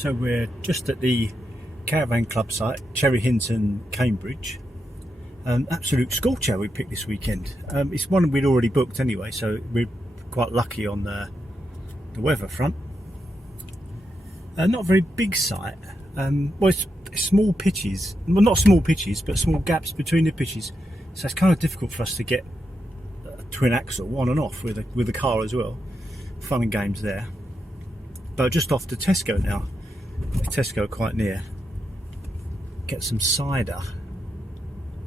So we're just at the caravan club site, Cherry Hinton, Cambridge. Absolute scorcher we picked this weekend. It's one we'd already booked anyway, so we're quite lucky on the weather front. Not a very big site. Well, it's small pitches. Well, not small pitches, but small gaps between the pitches. So it's kind of difficult for us to get a twin axle on and off with the car as well. Fun and games there. But just off to Tesco now. Tesco quite near. Get some cider.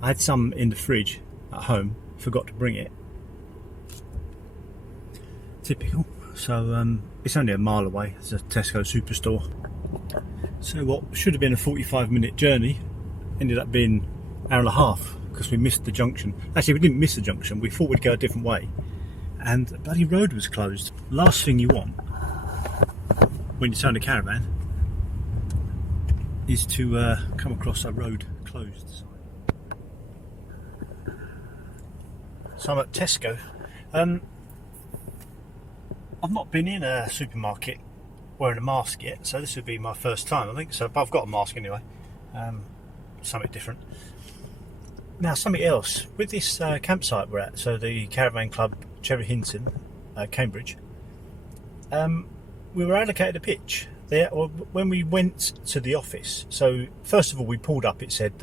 I had some in the fridge at home, forgot to bring it. Typical. So it's only a mile away. It's a Tesco superstore. So what should have been a 45-minute journey ended up being an hour and a half because we missed the junction. Actually, we didn't miss the junction. We thought we'd go a different way, and the bloody road was closed. Last thing you want when you turn a caravan is to come across a road closed. So I'm at Tesco. I've not been in a supermarket wearing a mask yet, so this would be my first time, I think. So I've got a mask anyway. Something different. Now, something else with this campsite we're at. So the caravan club, Cherry Hinton, Cambridge. We were allocated a pitch there when we went to the office. So first of all, we pulled up. It said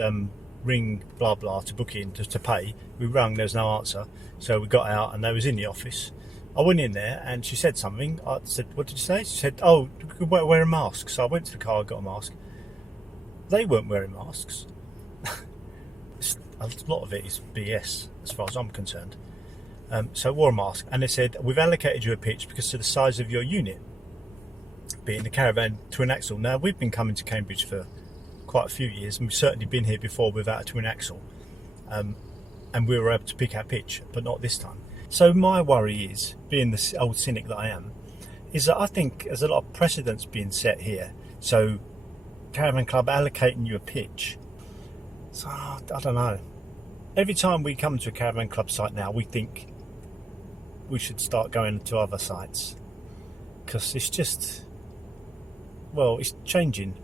ring blah blah to book in to pay. We rang, there was no answer, so we got out and they was in the office. I went in there and she said something. I said, what did you say? She said, oh, you could wear a mask. So I went to the car, got a mask. They weren't wearing masks. A lot of it is BS as far as I'm concerned. So I wore a mask and they said, we've allocated you a pitch because of the size of your unit, being the caravan twin axle. Now, we've been coming to Cambridge for quite a few years, and we've certainly been here before without a twin axle, and we were able to pick our pitch, but not this time. So my worry is, being the old cynic that I am, is that I think there's a lot of precedents being set here. So caravan club allocating you a pitch, so I don't know. Every time we come to a caravan club site now, we think we should start going to other sites, because it's just, well, it's changing.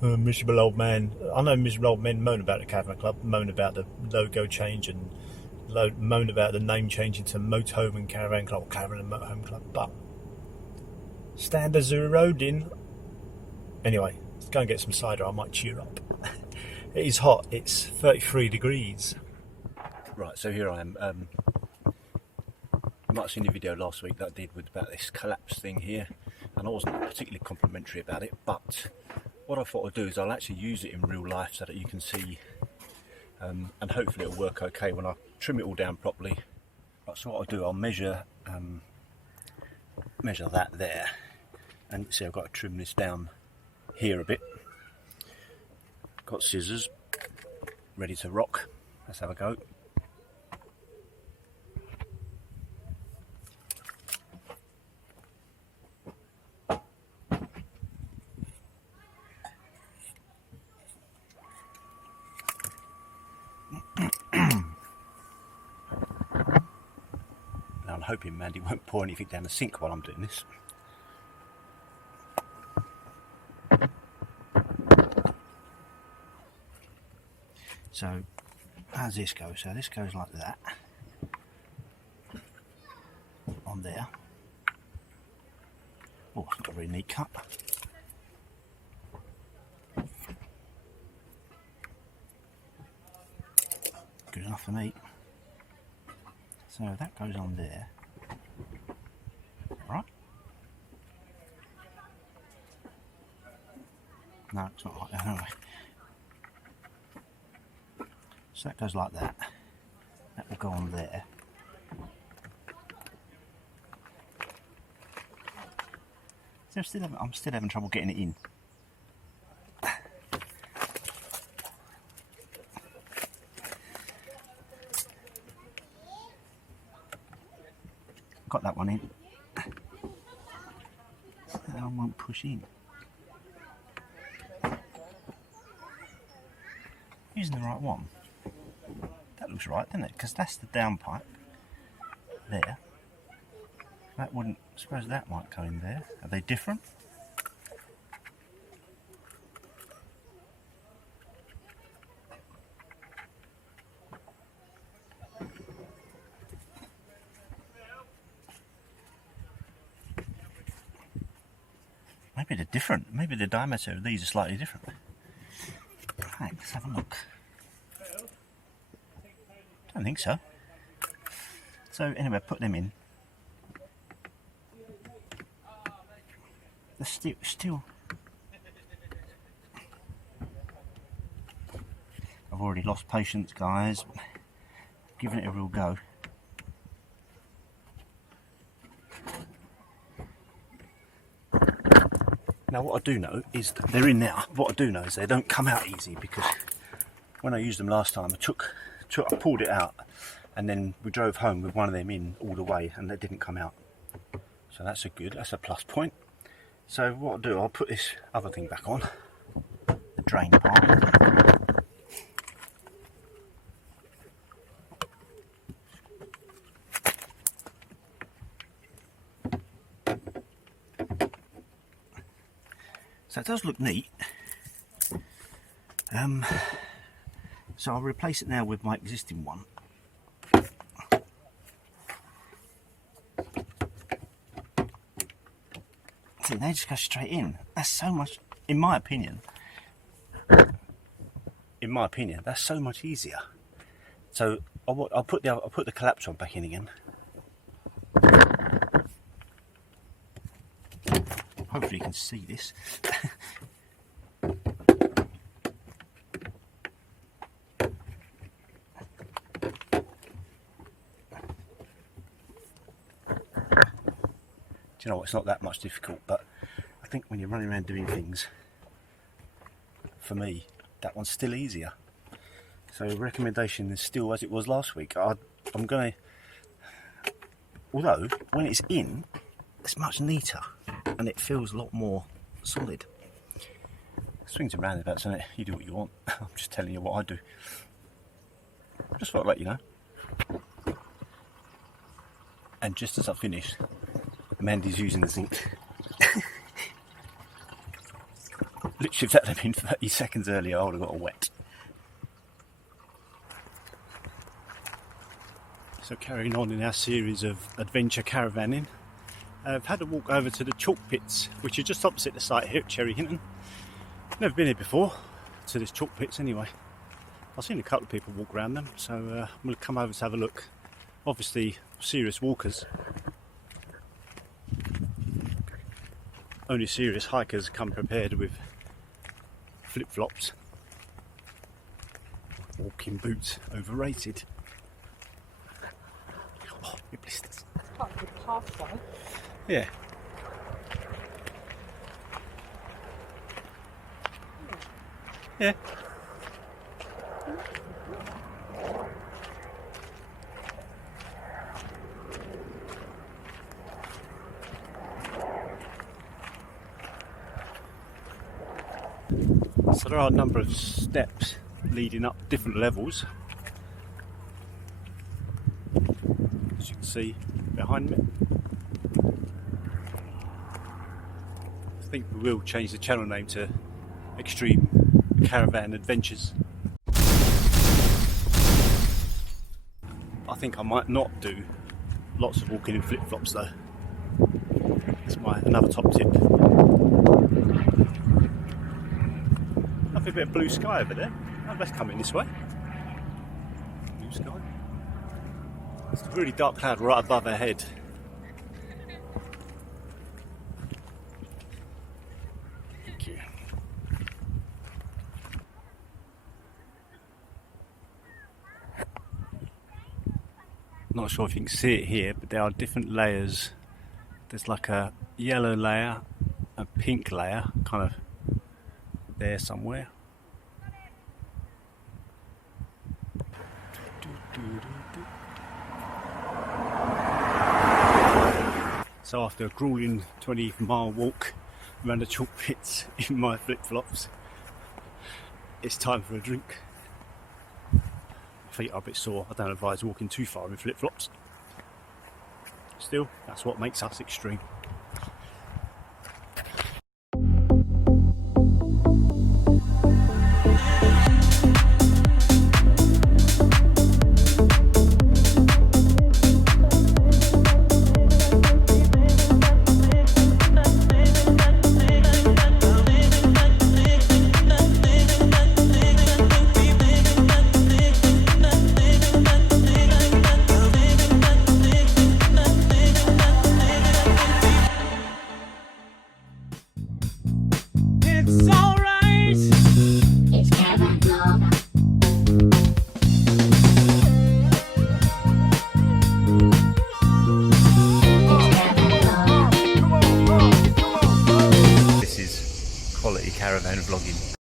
Miserable old man. I know miserable old men moan about the caravan club, moan about the logo change, and moan about the name changing to Motorhome and Caravan Club, or Caravan and Motorhome Club, but standards are eroding. Anyway, let's go and get some cider. I might cheer up. It is hot. It's 33 degrees. Right, so here I am. You might have seen the video last week that I did about this Colapz thing here, and I wasn't particularly complimentary about it, but what I thought I'd do is I'll actually use it in real life so that you can see, and hopefully it'll work okay when I trim it all down properly. Right, so what I'll do, I'll measure that there, and see I've got to trim this down here a bit. Got scissors ready to rock. Let's have a go. Now I'm hoping Mandy won't pour anything down the sink while I'm doing this. So how does this go? So this goes like that on there. Oh, it's got a very neat cut. Good enough for me. So that goes on there. Right? No, it's not like that anyway. So that goes like that. That will go on there. So I'm still having trouble getting it in. Got that one in. So that one won't push in. Using the right one. That looks right, doesn't it? Because that's the downpipe there. That wouldn't, I suppose that might go in there. Are they different? Maybe they're different. Maybe the diameter of these are slightly different. Right, let's have a look. Don't think so. So anyway, put them in. They're still. I've already lost patience, guys. Giving it a real go. Now what I do know is that they're in now. What I do know is they don't come out easy, because when I used them last time, I pulled it out, and then we drove home with one of them in all the way, and they didn't come out. So that's a plus point. So what I'll do, I'll put this other thing back on, the drain part. So it does look neat. So I'll replace it now with my existing one. See, they just go straight in. That's so much, in my opinion, that's so much easier. So I'll put the Colapz one back in again. Hopefully you can see this. Do you know what, it's not that much difficult, but I think when you're running around doing things, for me, that one's still easier. So recommendation is still as it was last week. I'm gonna, although when it's in, it's much neater and it feels a lot more solid. Swings and roundabouts, isn't it? You do what you want. I'm just telling you what I do. Just thought I'd let you know. And just as I finish, Mandy's using the zinc. Literally, if that had been 30 seconds earlier, I would have got a wet. So carrying on in our series of adventure caravanning, I've had a walk over to the chalk pits, which are just opposite the site here at Cherry Hinton. Never been here before, to this chalk pits anyway. I've seen a couple of people walk around them, so I'm going to come over to have a look. Obviously, serious walkers. Only serious hikers come prepared with flip-flops. Walking boots, overrated. Oh, your blisters. Quite a good path though. Yeah. Yeah. So there are a number of steps leading up different levels, as you can see behind me. I think we will change the channel name to Extreme Caravan Adventures. I think I might not do lots of walking in flip-flops though. That's another top tip. A bit of blue sky over there. Oh, that's coming this way. Blue sky. It's a really dark cloud right above our head. Thank you. Not sure if you can see it here, but there are different layers. There's like a yellow layer, a pink layer, kind of there somewhere. So after a grueling 20-mile walk around the chalk pits in my flip-flops, it's time for a drink. My feet are a bit sore. I don't advise walking too far in flip-flops. Still, that's what makes us extreme. carry on vlogging.